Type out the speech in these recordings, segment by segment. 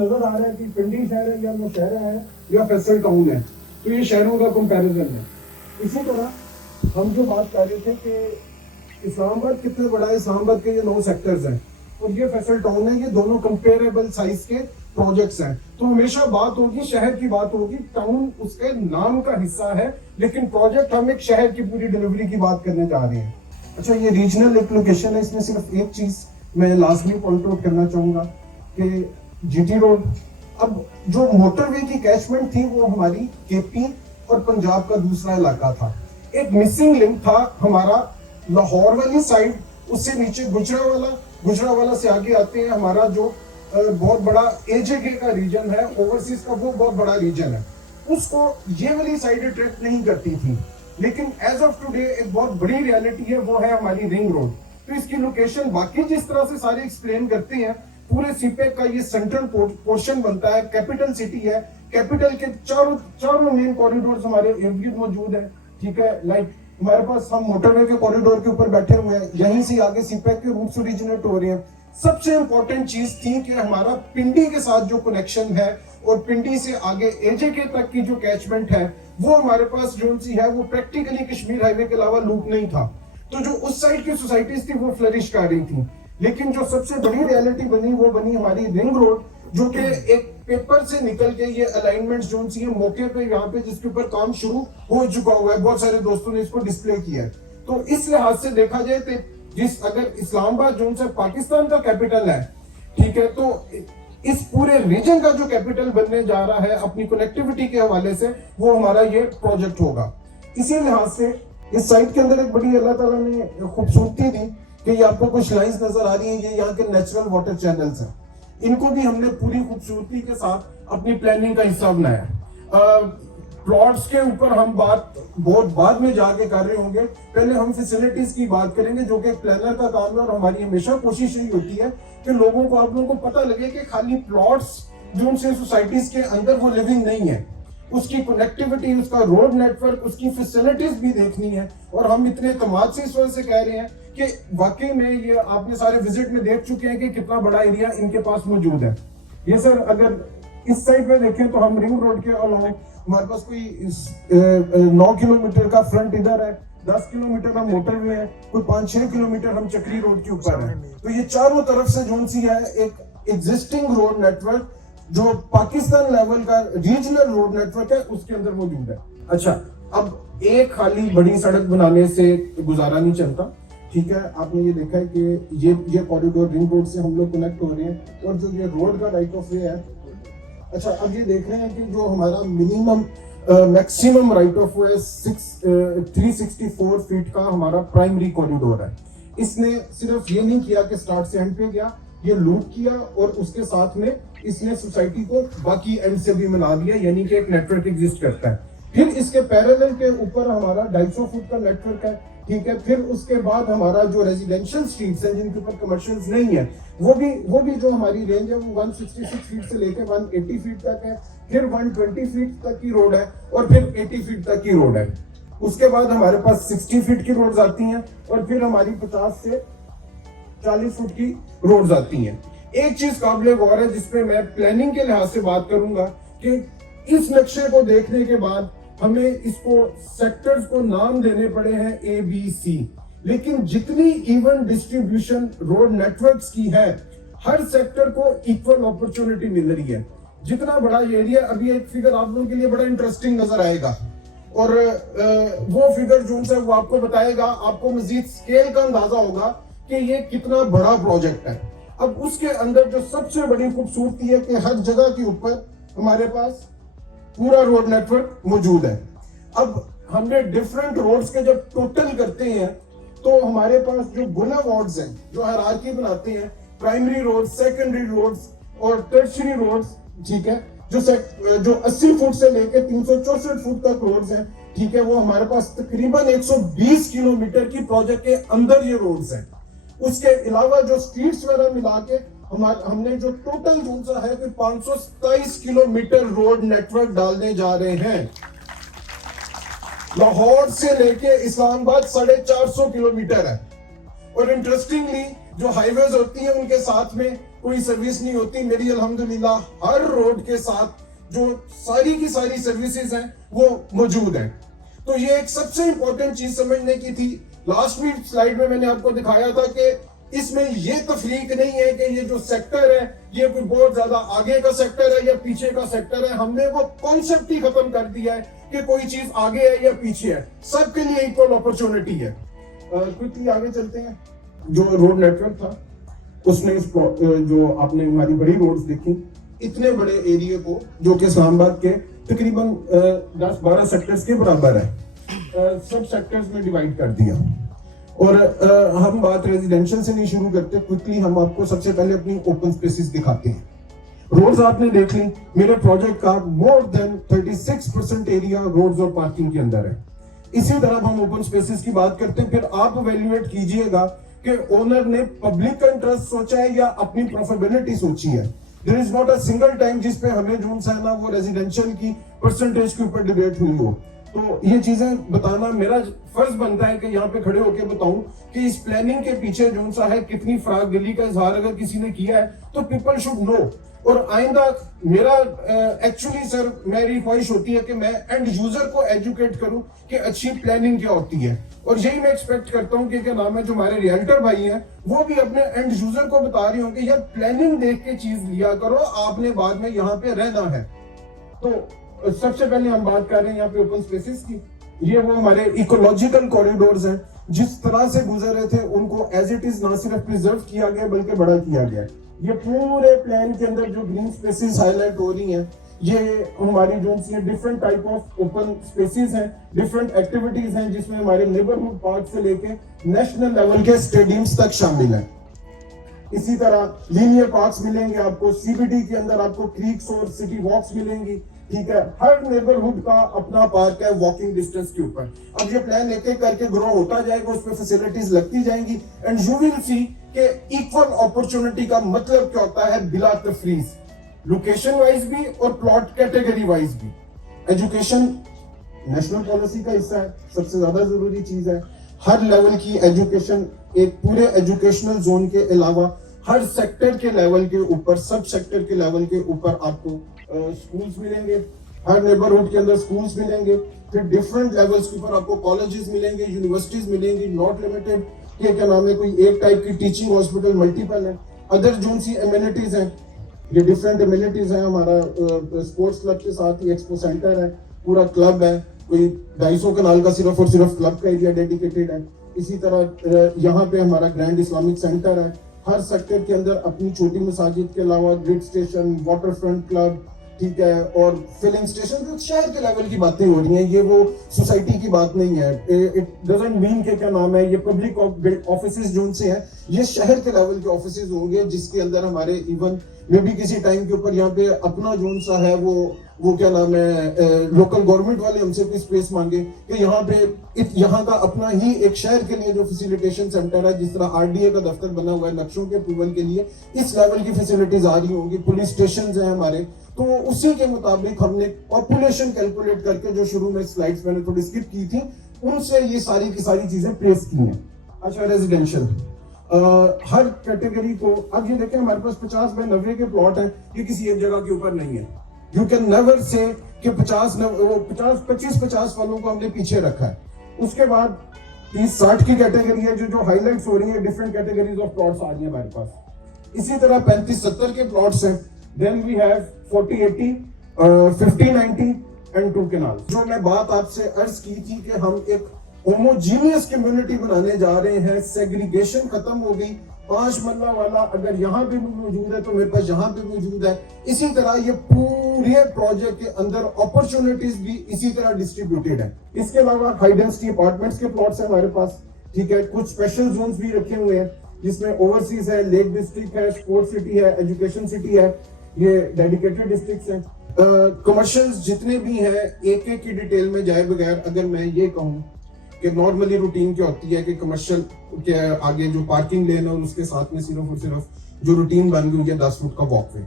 نظر آ رہا ہے کہ پنڈی شہر ہے یا نوشہرہ ہے یا فیصل ٹاؤن ہے. تو یہ شہروں کا کمپیریزن ہے. اسی طرح ہم جو بات کر رہے تھے کہ اسلام آباد کتنے بڑا ہے, اسلام آباد کے یہ 9 سیکٹرز ہیں اور یہ فیصل ٹاؤن ہے, یہ دونوں کمپیریبل سائز کے پروجیکٹس ہیں. تو ہمیشہ بات ہوگی شہر کی بات ہوگی, ٹاؤن اس کے نام کا حصہ ہے لیکن پروجیکٹ ہم ایک شہر کی پوری ڈیلیوری کی بات کرنے جا رہے ہیں. اچھا, یہ ریجنل ایک لوکیشن ہے, اس میں صرف ایک چیز میں لازمی پوائنٹ آؤٹ کرنا چاہوں گا کہ جی ٹی روڈ, اب جو موٹر وے کی کیچمنٹ تھی وہ ہماری کے پی اور پنجاب کا دوسرا علاقہ تھا. ایک مسنگ لنک تھا ہمارا لاہور والی سائڈ, اس سے نیچے گجرانوالہ سے آگے آتے ہیں ہمارا جو بہت بڑا اے جے کے کا ریجن ہے, اوورسیز کا وہ بہت بڑا ریجن ہے, اس کو یہ والی سائڈ اٹریکٹ نہیں کرتی تھی. لیکن ایز آف ٹوڈے ایک بہت بڑی ریالٹی ہے, وہ ہے ہماری رنگ روڈ. تو اس کی لوکیشن باقی جس طرح سے سارے ایکسپلین کرتے ہیں, پورے سی پیک کا یہ سینٹرل پورشن بنتا ہے, کیپٹل سٹی ہے, کیپٹل کے چاروں مین کوریڈورز ہمارے ارد موجود ہیں. ٹھیک ہے, لائک ہمارے پاس ہم موٹر وے کے کوریڈور کے اوپر بیٹھے ہوئے ہیں, یہیں سے آگے سی پیک کے روٹس اوریجنیٹ ہو رہے ہیں. سب سے امپورٹنٹ چیز تھی کہ ہمارا پنڈی کے ساتھ جو کنیکشن ہے اور پنڈی سے آگے اے جے کے تک کی جو کیچمنٹ ہے وہ ہمارے پاس جو سی ہے وہ پریکٹیکلی کشمیر ہائی وے کے علاوہ لوپ نہیں تھا. تو جو اس سائڈ کی سوسائٹیز تھی وہ فلرش کر رہی تھی. لیکن جو سب سے بڑی ریالٹی بنی وہ بنی ہماری رنگ روڈ, جو کہ ایک پیپر سے نکل کے یہ الائنمنٹ جو سی ہے موقع پہ یہاں پہ جس کے اوپر کام شروع ہو چکا ہوا ہے, بہت سارے دوستوں نے اس کو ڈسپلے کیا ہے. تو اس لحاظ سے دیکھا جائے تو اگر اسلام آباد جو سے پاکستان کا کیپٹل ہے, ٹھیک ہے, تو اس پورے ریجن کا جو کیپٹل بننے جا رہا ہے اپنی کنیکٹیوٹی کے حوالے سے, وہ ہمارا یہ پروجیکٹ ہوگا. اسی لحاظ سے اس سائٹ کے اندر ایک بڑی اللہ تعالیٰ نے خوبصورتی دی کہ یہ آپ کو کچھ لائنز نظر آ رہی ہیں, یہ یہاں کے نیچرل واٹر چینلز ہیں. ان کو بھی ہم نے پوری خوبصورتی کے ساتھ اپنی پلاننگ کا حصہ بنایا. پلاٹس کے اوپر ہم بات بہت بعد میں جا کے کر رہے ہوں گے, پہلے ہم فیسلٹیز کی بات کریں گے جو کہ پلانر کا کام ہے, اور ہماری ہمیشہ کوشش یہی ہوتی ہے کہ لوگوں کو, آپ لوگوں کو پتہ لگے کہ خالی پلاٹس جو ان سے سوسائٹیز کے اندر وہ لیونگ نہیں ہے, اس کی کنیکٹیوٹی, اس کا روڈ نیٹ ورک, اس کی فیسلٹیز بھی دیکھنی ہے. اور ہم اتنے اعتماد سے اس وجہ سے کہہ رہے ہیں کہ واقعی میں یہ آپ نے سارے وزٹ میں دیکھ چکے ہیں کہ کتنا بڑا ایریا ان کے پاس موجود ہے. یہ سر اگر اس سائڈ پہ دیکھیں تو ہم رنگ روڈ کے علاوہ ہمارے پاس کوئی 9 کلومیٹر کا فرنٹ ادھر ہے, 10 کلومیٹر ہم موٹر وے ہے, کوئی 5-6 کلومیٹر ہم چکری روڈ کے اوپر ہے. تو یہ چاروں طرف سے جو سی ہے ایک ایگزسٹنگ روڈ نیٹ ورک جو پاکستان لیول کا ریجنل روڈ نیٹ ورک ہے اس کے اندر موجود ہے. اچھا, اب ایک خالی بڑی سڑک بنانے سے گزارا نہیں چلتا. ٹھیک ہے, آپ نے یہ دیکھا ہے کہ یہ کوریڈور رنگ روڈ سے ہم لوگ کنیکٹ ہو رہے ہیں, اور جو یہ روڈ کا رائٹ آف وے ہے. اچھا, اب یہ دیکھ رہے ہیں کہ جو ہمارا minimum maximum right of way 364 feet کا ہمارا پرائمری کوریڈور ہے. اس نے صرف یہ نہیں کیا کہ سٹارٹ سے اینڈ پہ گیا, یہ لوپ کیا اور اس کے ساتھ میں اس نے سوسائٹی کو باقی اینڈ سے بھی ملا دیا, یعنی کہ ایک نیٹ ورک ایگزسٹ کرتا ہے. پھر اس کے پیرالل کے اوپر ہمارا 250 فٹ کا نیٹ ورک ہے. ٹھیک ہے, پھر اس کے بعد ہمارا جو ریزیڈینشل سٹریٹس ہیں جن کے اوپر کمرشلز نہیں ہیں, وہ بھی جو ہماری رینج ہے وہ 166 فیٹ سے لے کے 180 فیٹ تک ہے, پھر 120 فیٹ تک کی روڈ ہے, اور پھر 80 فیٹ تک کی روڈ ہے. اس کے بعد ہمارے پاس 60 فیٹ کی روڈز آتی ہیں, اور پھر ہماری 50 سے 40 فٹ کی روڈز آتی ہیں. ایک چیز قابل غور ہے جس پہ میں پلاننگ کے لحاظ سے بات کروں گا کہ اس نقشے کو دیکھنے کے بعد ہمیں اس کو سیکٹرز کو نام دینے پڑے ہیں اے بی سی, لیکن جتنی even distribution road networks کی ہے, ہر سیکٹر کو ایکول اپرچونٹی مل رہی ہے. جتنا بڑا ایریا, ابھی ایک فگر آپ لوگوں کے لیے بڑا انٹرسٹنگ نظر آئے گا, اور وہ فگر جو ہے وہ آپ کو بتائے گا, آپ کو مزید سکیل کا اندازہ ہوگا کہ یہ کتنا بڑا پروجیکٹ ہے. اب اس کے اندر جو سب سے بڑی خوبصورتی ہے کہ ہر جگہ کے اوپر ہمارے پاس پورا روڈ نیٹ ورک موجود ہے. اب ہم نے ڈیفرنٹ روڈز کے جب ٹوٹل کرتے ہیں تو ہمارے پاس جو بولیوارڈز ہیں جو ہائرارکی بناتے ہیں, پرائمری روڈز, سیکنڈری روڈز اور ٹرشری روڈز, ٹھیک ہے, جو 80 فٹ سے لے کے 364 فٹ تک روڈز ہیں, ٹھیک ہے, وہ ہمارے پاس تقریباً 120 کلومیٹر کی پروجیکٹ کے اندر یہ روڈز ہیں. اس کے علاوہ جو سٹریٹس وغیرہ ملا کے ہم نے جو ٹوٹل جو ہے 527 کلومیٹر روڈ نیٹ ورک ڈالنے جا رہے ہیں. لاہور سے لے کے اسلام آباد 450 کلومیٹر ہے. اور انٹرسٹنگلی جو ہائی ویز ہوتی ہیں ان کے ساتھ میں کوئی سروس نہیں ہوتی. میری الحمدللہ ہر روڈ کے ساتھ جو ساری کی ساری سروسز ہیں وہ موجود ہیں. تو یہ ایک سب سے امپورٹنٹ چیز سمجھنے کی تھی. لاسٹ ویک سلائیڈ میں نے آپ کو دکھایا تھا کہ اس میں یہ تفریق نہیں ہے کہ یہ جو سیکٹر ہے یہ کوئی بہت زیادہ آگے کا سیکٹر ہے یا پیچھے کا سیکٹر ہے. ہم نے وہ کانسیپٹ ہی ختم کر دیا ہے کہ کوئی چیز آگے ہے یا پیچھے ہے, سب کے لیے ایکول اپرچونٹی ہے. کوئکلی آگے چلتے ہیں. جو روڈ نیٹورک تھا اس نے جو آپ نے ہماری بڑی روڈز دیکھی, اتنے بڑے ایریے کو جو کہ اسلام آباد کے تقریباً 10-12 سیکٹرز کے برابر ہے, سب سیکٹرز میں ڈیوائیڈ کر دیا. اور ہم بات ریزیڈینشل سے نہیں شروع کرتے, کوئکلی ہم آپ کو سب سے پہلے اپنی اوپن سپیسز دکھاتے ہیں. روڈز آپ نے دیکھ لی, میرے پروجیکٹ کا مور دین 36% ایریا روڈز اور پارکنگ کے اندر ہے. اسی طرح ہم اوپن سپیسز کی بات کرتے ہیں, پھر آپ ایویلویٹ کیجئے گا کہ اونر نے پبلک کا انٹرسٹ سوچا ہے یا اپنی پروفیبلٹی سوچی ہے. There is not a single time جس پہ ہمیں جو ہے نا وہ ریزیڈینشل کی پرسنٹیج کے اوپر ڈیبیٹ ہوئی ہو. تو یہ چیزیں بتانا میرا فرض بنتا ہے کہ یہاں پہ کھڑے ہو کے بتاؤں کہ اس پلاننگ کے پیچھے جو سا ہے کتنی فراغ دلی کا اظہار اگر کسی نے کیا ہے تو پیپل شوڈ نو. اور آئندہ میرا ایکچولی سر میری خواہش ہوتی ہے کہ میں اینڈ یوزر کو ایجوکیٹ کروں کہ اچھی پلاننگ کیا ہوتی ہے. اور یہی میں ایکسپیکٹ کرتا ہوں کہ کیا نام ہے جو ہمارے ریئلٹر بھائی ہیں وہ بھی اپنے اینڈ یوزر کو بتا رہے ہوں کہ یار پلاننگ دیکھ کے چیز لیا کرو, آپ نے بعد میں یہاں پہ رہنا ہے. تو سب سے پہلے ہم بات کر رہے ہیں یہاں پہ اوپن سپیسز کی. یہ وہ ہمارے ایکولوجیکل کوریڈورز ہیں, جس طرح سے گزر رہے تھے ان کو ایز اٹ از نہ صرف پریزرو کیا گیا بلکہ بڑا کیا گیا. یہ پورے پلان کے اندر جو گرین سپیسز ہائی لائٹ ہو رہی ہیں یہ ہماری جو different type of open spaces ہیں, ڈفرنٹ ایکٹیویٹیز ہیں جس میں ہمارے نیبرہڈ پارک سے لے کے نیشنل لیول کے اسٹیڈیمز تک شامل ہیں. اسی طرح لینئر پارکس ملیں گے آپ کو, سی بی ڈی کے اندر آپ کو کریکس اور سٹی واکس ملیں گی. ٹھیک ہے, ہر نیبرہڈ کا اپنا پارک ہے واکنگ ڈسٹینس کے اوپر. اب یہ پلان ایک ایک کر کے گرو ہوتا جائے گا, اس پہ فیسلٹیز لگتی جائیں گی اینڈ یو ول سی کہ ایکول اپرچونٹی کا مطلب کیا ہوتا ہے بلا تفریز, لوکیشن وائز بھی اور پلاٹ کیٹیگری وائز بھی. ایجوکیشن نیشنل پالیسی کا حصہ ہے, سب سے زیادہ ضروری چیز ہے. ہر لیول کی ایجوکیشن ایک پورے ایجوکیشنل زون کے علاوہ ہر سیکٹر کے لیول کے اوپر, سب سیکٹر کے لیول کے اوپر آپ کو سکولز ملیں گے, ہر نیبرہڈ کے اندر سکولز ملیں گے. پھر ڈفرنٹ لیولز کے اوپر آپ کو کالجز ملیں گے, یونیورسٹیز ملیں گی, ناٹ لمیٹڈ کہ کیا نام ہے کوئی ایک ٹائپ کی ٹیچنگ ہاسپٹل ملٹیپل ہے. ادر جو سی ایمینٹیز ہیں, یہ ڈفرنٹ ایمینٹیز ہیں. ہمارا اسپورٹس کلب کے ساتھ ہی ایکسپو سینٹر ہے, پورا کلب ہے, کوئی 250 کنال کا صرف اور صرف کلب کا ایریا ڈیڈیکیٹڈ ہے. اسی طرح یہاں پہ ہمارا گرینڈ اسلامک سینٹر ہے. ہر سیکٹر کے اندر اپنی چھوٹی مساجد کے علاوہ grid station, waterfront club, ٹھیک ہے, اور فلنگ اسٹیشن. جو شہر کے لیول کی باتیں ہو رہی ہیں, یہ وہ سوسائٹی کی بات نہیں ہے. اٹ ڈزنٹ مین کہ کیا نام ہے یہ پبلک آفیسز جو ان سے ہیں یہ شہر کے لیول کے آفیسز ہوں گے, جس کے اندر ہمارے ایون میں بھی کسی ٹائم کے اوپر یہاں پہ اپنا جو سا ہے وہ کیا نام ہے لوکل گورنمنٹ والے ہم سے کوئی اسپیس مانگے کہ یہاں پہ یہاں کا اپنا ہی ایک شہر کے لیے جو فیسیلیٹیشن سینٹر ہے, جس طرح آر ڈی اے کا دفتر بنا ہوا ہے نقشوں کے اپروول کے لیے, اس لیول کی فیسیلیٹیز آ رہی ہوں گی. پولیس اسٹیشنز ہیں ہمارے, تو اسی کے مطابق ہم نے پاپولیشن کیلکولیٹ کر کے جو شروع میں سلائڈز میں نے تھوڑی اسکپ کی تھی ان سے یہ ساری کی ساری چیزیں پلیس کی ہیں. اچھا, ریزیڈینشل ہر کیٹیگری کو, اب یہ دیکھیں ہمارے پاس 50 بائی 90 کے پلاٹ ہیں, یہ کسی ایک جگہ کے اوپر نہیں ہے. یو کین نیور سے کہ 25-50 والوں کو ہم نے پیچھے رکھا ہے. اس کے بعد 30-60 کی کیٹیگری ہے جو ہائی لائٹس ہو رہی ہیں, ڈفرنٹ کیٹیگریز آف پلاٹس آ رہی ہیں ہمارے پاس. اسی طرح 35-70 کے پلاٹس ہیں. Then we have 40-80, 50-90 and 2 canals. جو میں بات آپ سے عرض کی تھی کہ ہم ایک ہوموجینیس کمیونٹی بنانے جا رہے ہیں, سیگریگیشن ختم ہو گئی. 5 مرلہ والا اگر یہاں پہ بھی موجود ہے تو میرے پاس یہاں پہ موجود ہے. اسی طرح یہ پورے پروجیکٹ کے اندر اپرچونٹیز بھی اسی طرح ڈسٹریبیوٹیڈ ہیں. اس کے علاوہ ہائی ڈینسٹی اپارٹمنٹس کے پلاٹس ہیں ہمارے پاس, ٹھیک ہے. کچھ اسپیشل زونز بھی رکھے ہوئے ہیں جس میں اوورسیز ہے, لیک ڈسٹرکٹ ہے, اسپورٹ سٹی ہے, ایجوکیشن سٹی ہے, یہ ڈیڈیکیٹڈ ڈسٹرکٹس ہیں. کمرشلز جتنے بھی ہیں ایک ایک کی ڈیٹیل میں جائے بغیر اگر میں یہ کہوں کہ نارملی روٹین کیا ہوتی ہے کہ کمرشل کے آگے جو پارکنگ لین ہے اور اس کے ساتھ میں صرف اور صرف جو روٹین بن گئی ہے 10 فٹ کا واک وے.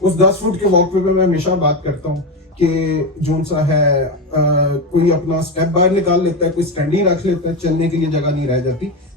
اس 10 فٹ کے واک وے پہ میں ہمیشہ بات کرتا ہوں کہ جو سا ہے کوئی اپنا سٹیپ باہر نکال لیتا ہے, کوئی سٹینڈی رکھ لیتا ہے, چلنے کے لیے جگہ نہیں رہ جاتی.